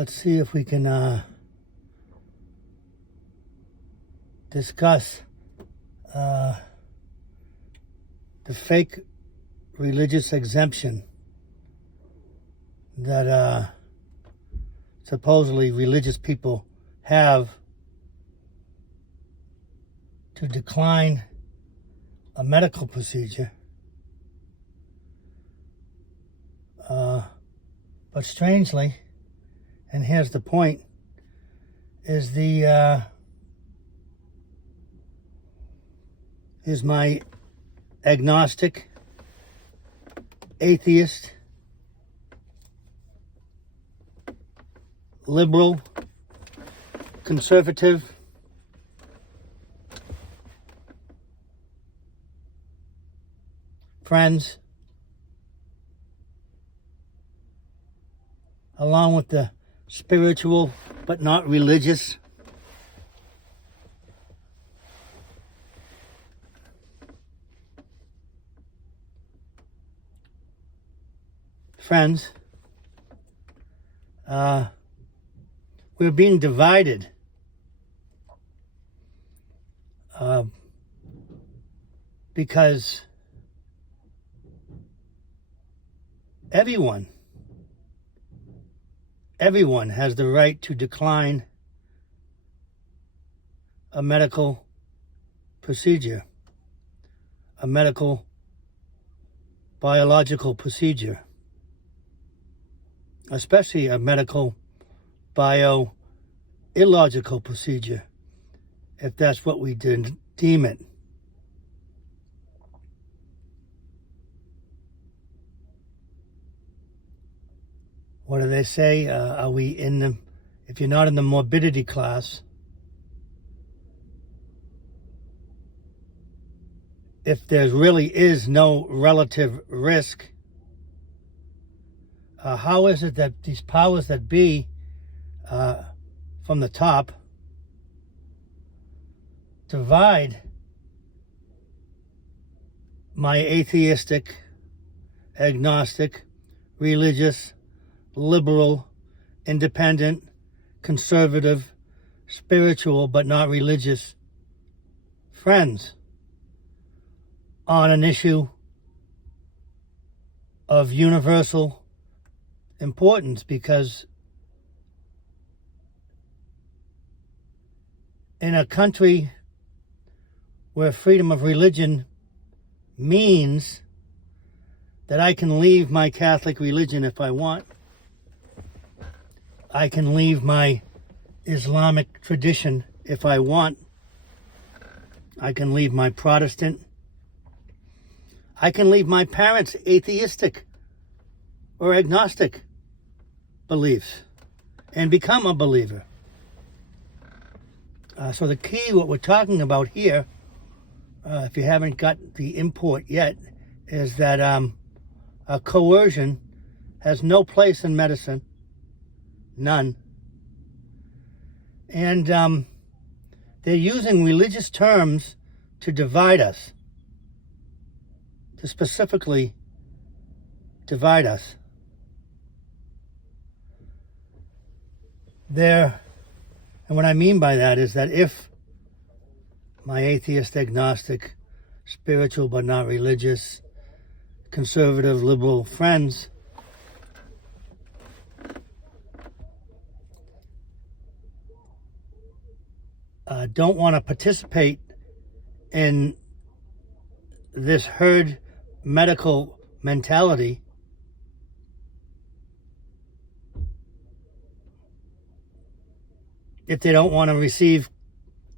let's see if we can discuss the fake religious exemption that supposedly religious people have to decline a medical procedure. But strangely, and here's the point, is my agnostic, atheist, liberal, conservative, friends, along with the spiritual but not religious, friends, we're being divided because everyone has the right to decline a medical procedure, a medical biological procedure, especially a medical bio-illogical procedure, if that's what we deem it. What do they say? Are we if you're not in the morbidity class, if there really is no relative risk, how is it that these powers that be from the top divide my atheistic, agnostic, religious, liberal, independent, conservative, spiritual, but not religious friends on an issue of universal importance? Because in a country where freedom of religion means that I can leave my Catholic religion if I want, I can leave my Islamic tradition if I want, I can leave my Protestant, I can leave my parents' atheistic or agnostic beliefs and become a believer. So the key, what we're talking about here, if you haven't got the import yet, is that coercion has no place in medicine. None. And they're using religious terms to divide us, to specifically divide us. And what I mean by that is that if my atheist, agnostic, spiritual but not religious, conservative, liberal friends don't want to participate in this herd medical mentality, if they don't want to receive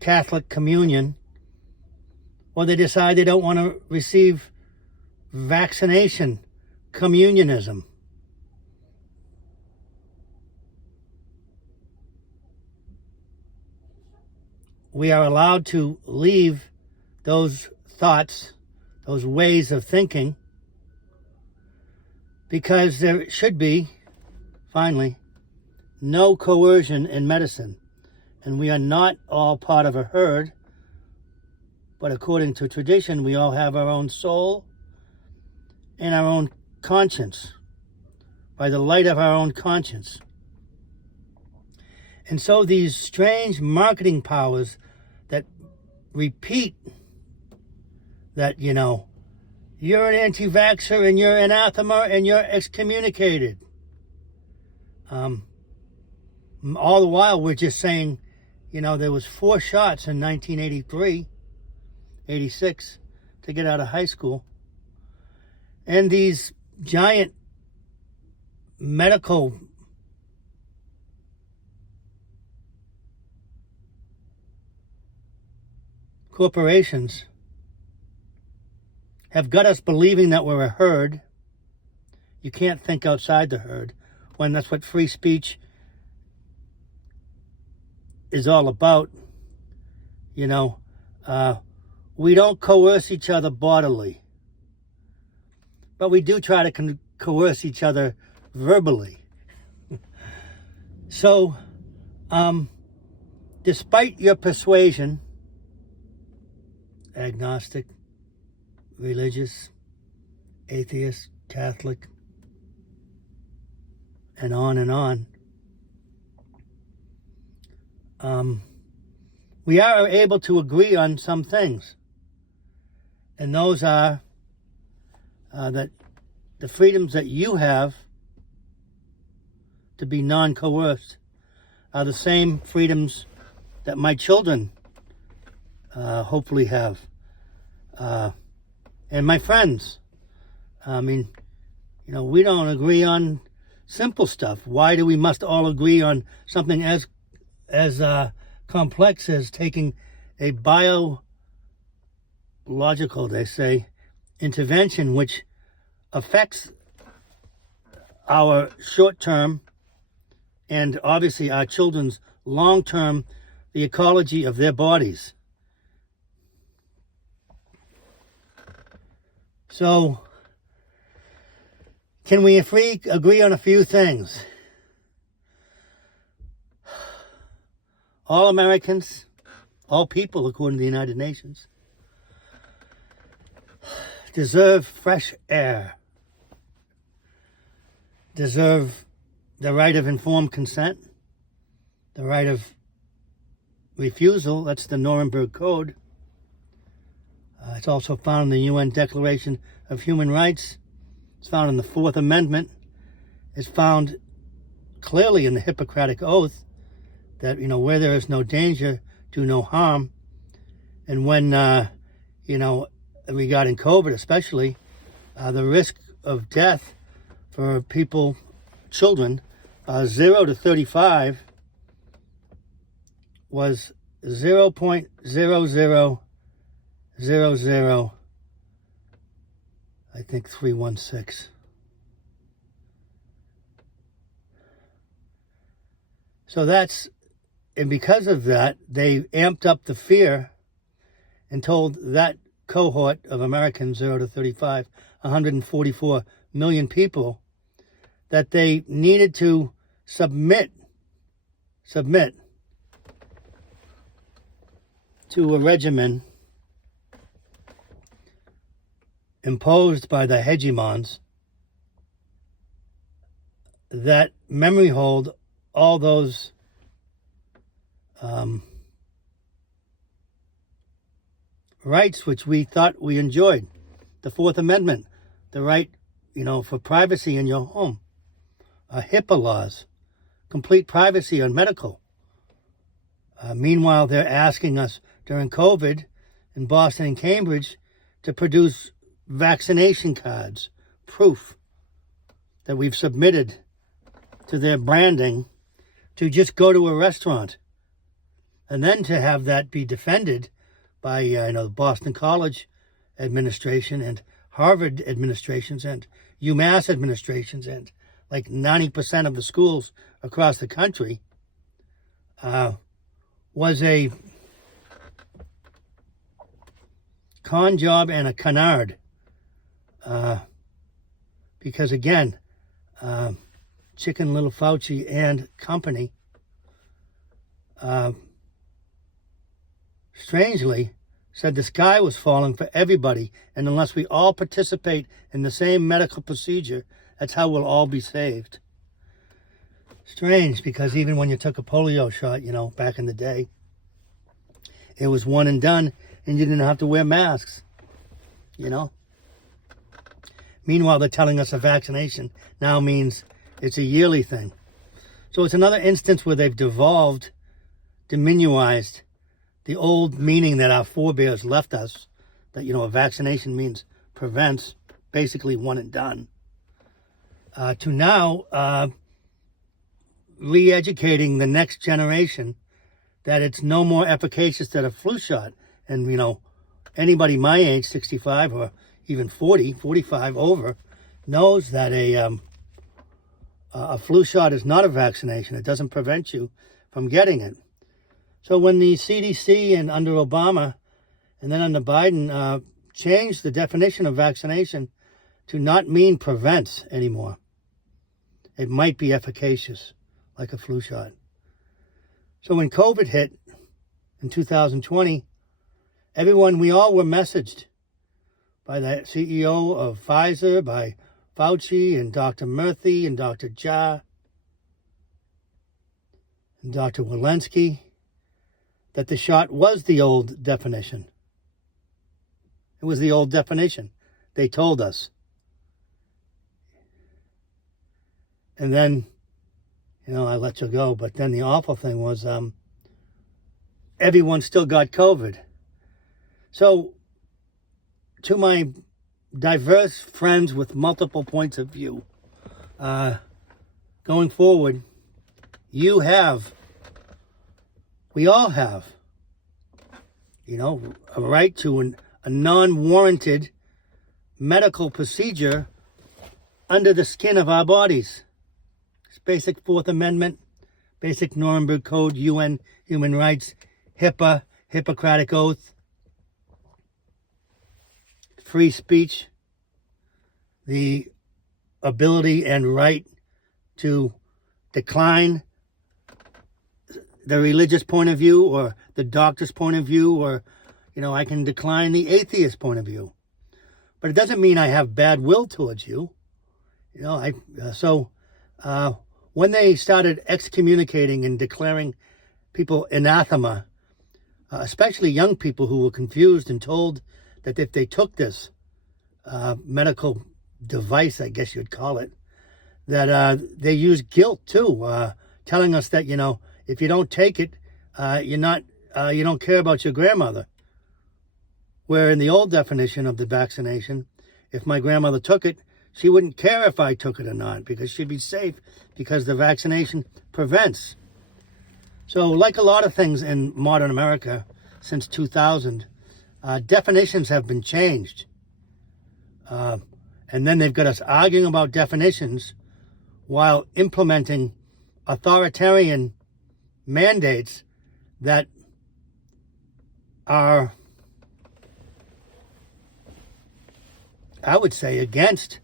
Catholic communion, or they decide they don't want to receive vaccination, communionism, we are allowed to leave those thoughts, those ways of thinking, because there should be, finally, no coercion in medicine. And we are not all part of a herd, but according to tradition, we all have our own soul and our own conscience, by the light of our own conscience. And so these strange marketing powers that repeat that, you're an anti-vaxxer and you're anathema and you're excommunicated. All the while we're just saying, there was 4 shots in 1983, 86 to get out of high school. And these giant medical corporations have got us believing that we're a herd. You can't think outside the herd, when that's what free speech is all about. We don't coerce each other bodily, but we do try to coerce each other verbally. So, despite your persuasion, agnostic, religious, atheist, Catholic, and on, we are able to agree on some things. And those are that the freedoms that you have to be non-coerced are the same freedoms that my children hopefully have. And my friends. We don't agree on simple stuff. Why do we must all agree on something as complex as taking a biological, they say, intervention which affects our short-term and obviously our children's long-term, the ecology of their bodies. So, can we agree on a few things? All Americans, all people, according to the United Nations, deserve fresh air, deserve the right of informed consent, the right of refusal, that's the Nuremberg Code. It's also found in the UN Declaration of Human Rights. It's found in the 4th Amendment. It's found clearly in the Hippocratic Oath that, where there is no danger, do no harm. And when, regarding COVID especially, the risk of death for people, children, 0 to 35 was 0.0000, I think 316. So and because of that, they amped up the fear and told that cohort of Americans, 0 to 35, 144 million people, that they needed to submit to a regimen imposed by the hegemons that memory hold all those rights which we thought we enjoyed. The 4th Amendment, the right, for privacy in your home. HIPAA laws, complete privacy on medical. Meanwhile, they're asking us during COVID in Boston and Cambridge to produce vaccination cards, proof that we've submitted to their branding to just go to a restaurant. And then to have that be defended by, the Boston College administration and Harvard administrations and UMass administrations and like 90% of the schools across the country was a con job and a canard. Because again, Chicken Little Fauci and company, strangely, said the sky was falling for everybody, and unless we all participate in the same medical procedure, that's how we'll all be saved. Strange, because even when you took a polio shot, back in the day, it was one and done, and you didn't have to wear masks, Meanwhile, they're telling us a vaccination now means it's a yearly thing. So it's another instance where they've diminuized the old meaning that our forebears left us, that, a vaccination means prevents, basically one and done, to now re-educating the next generation that it's no more efficacious than a flu shot. And, anybody my age, 65 or even 40, 45 over, knows that a flu shot is not a vaccination. It doesn't prevent you from getting it. So when the CDC and under Obama and then under Biden changed the definition of vaccination to not mean prevents anymore, it might be efficacious like a flu shot. So when COVID hit in 2020, we all were messaged by the CEO of Pfizer, by Fauci and Dr. Murthy and Dr. Jha and Dr. Walensky, that the shot was the old definition. It was the old definition. They told us. And then, I let you go. But then the awful thing was everyone still got COVID. So to my diverse friends with multiple points of view, going forward, we all have, a right to a non-warranted medical procedure under the skin of our bodies. It's basic Fourth Amendment, basic Nuremberg Code, UN Human Rights, HIPAA, Hippocratic Oath, free speech, the ability and right to decline the religious point of view or the doctor's point of view, or, I can decline the atheist point of view. But it doesn't mean I have bad will towards you. When they started excommunicating and declaring people anathema, especially young people who were confused and told that if they took this medical device, I guess you'd call it, that they use guilt too, telling us that, if you don't take it, you don't care about your grandmother. Where in the old definition of the vaccination, if my grandmother took it, she wouldn't care if I took it or not, because she'd be safe, because the vaccination prevents. So like a lot of things in modern America since 2000, definitions have been changed. And then they've got us arguing about definitions while implementing authoritarian mandates that are, I would say, against,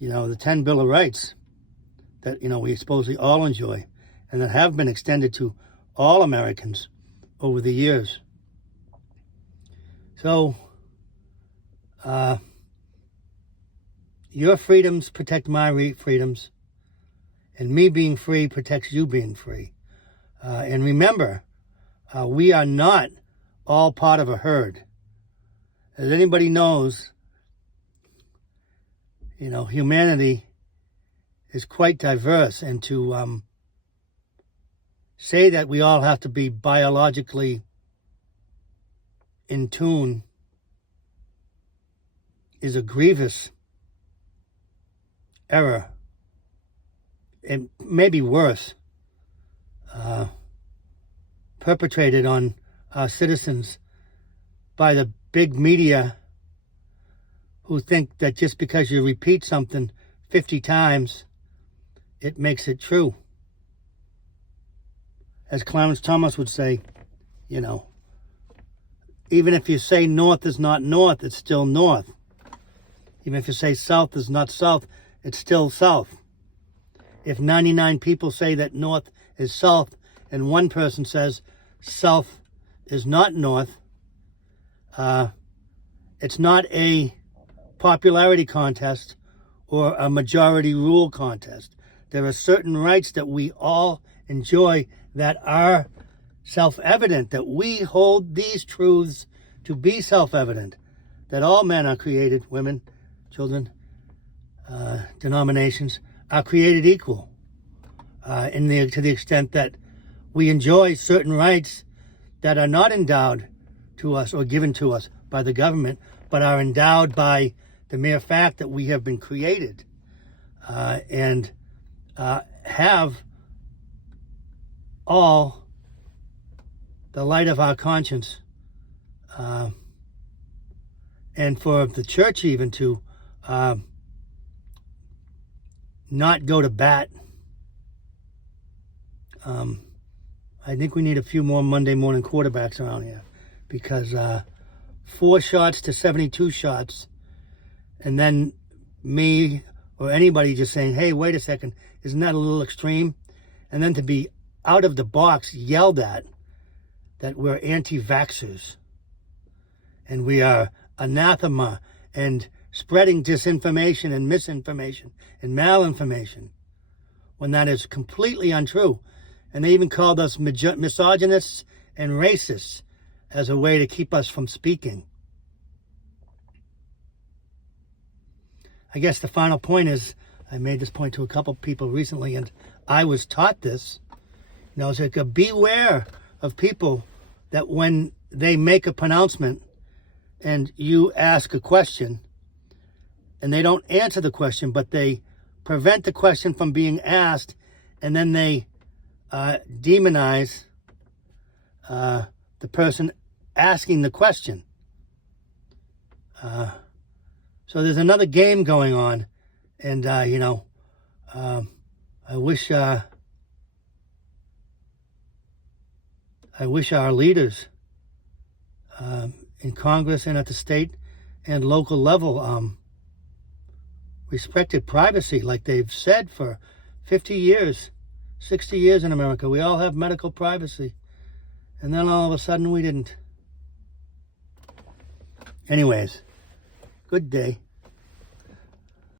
the 10 Bill of Rights that, we supposedly all enjoy and that have been extended to all Americans over the years. So, your freedoms protect my freedoms, and me being free protects you being free. And remember, we are not all part of a herd. As anybody knows, humanity is quite diverse, and to say that we all have to be biologically in tune is a grievous error. It may be worse, perpetrated on our citizens by the big media, who think that just because you repeat something 50 times, it makes it true. As Clarence Thomas would say, even if you say north is not north, it's still north. Even if you say south is not south, it's still south. If 99 people say that north is south and one person says south is not north, it's not a popularity contest or a majority rule contest. There are certain rights that we all enjoy that are self-evident, that we hold these truths to be self-evident, that all men are created, women, children, denominations, are created equal to the extent that we enjoy certain rights that are not endowed to us or given to us by the government, but are endowed by the mere fact that we have been created and have all the light of our conscience, and for the church even to not go to bat. I think we need a few more Monday morning quarterbacks around here, because 4 shots to 72 shots, and then me or anybody just saying, hey, wait a second, isn't that a little extreme? And then to be out of the box yelled at that we're anti-vaxxers and we are anathema and spreading disinformation and misinformation and malinformation, when that is completely untrue. And they even called us misogynists and racists as a way to keep us from speaking. I guess the final point is, I made this point to a couple people recently, and I was taught this. You know, it's like beware of people that when they make a pronouncement and you ask a question and they don't answer the question, but they prevent the question from being asked, and then they demonize the person asking the question. So there's another game going on, and you know, I wish our leaders in Congress and at the state and local level respected privacy, like they've said for 50 years, 60 years in America. We all have medical privacy, and then all of a sudden we didn't. Anyways, good day.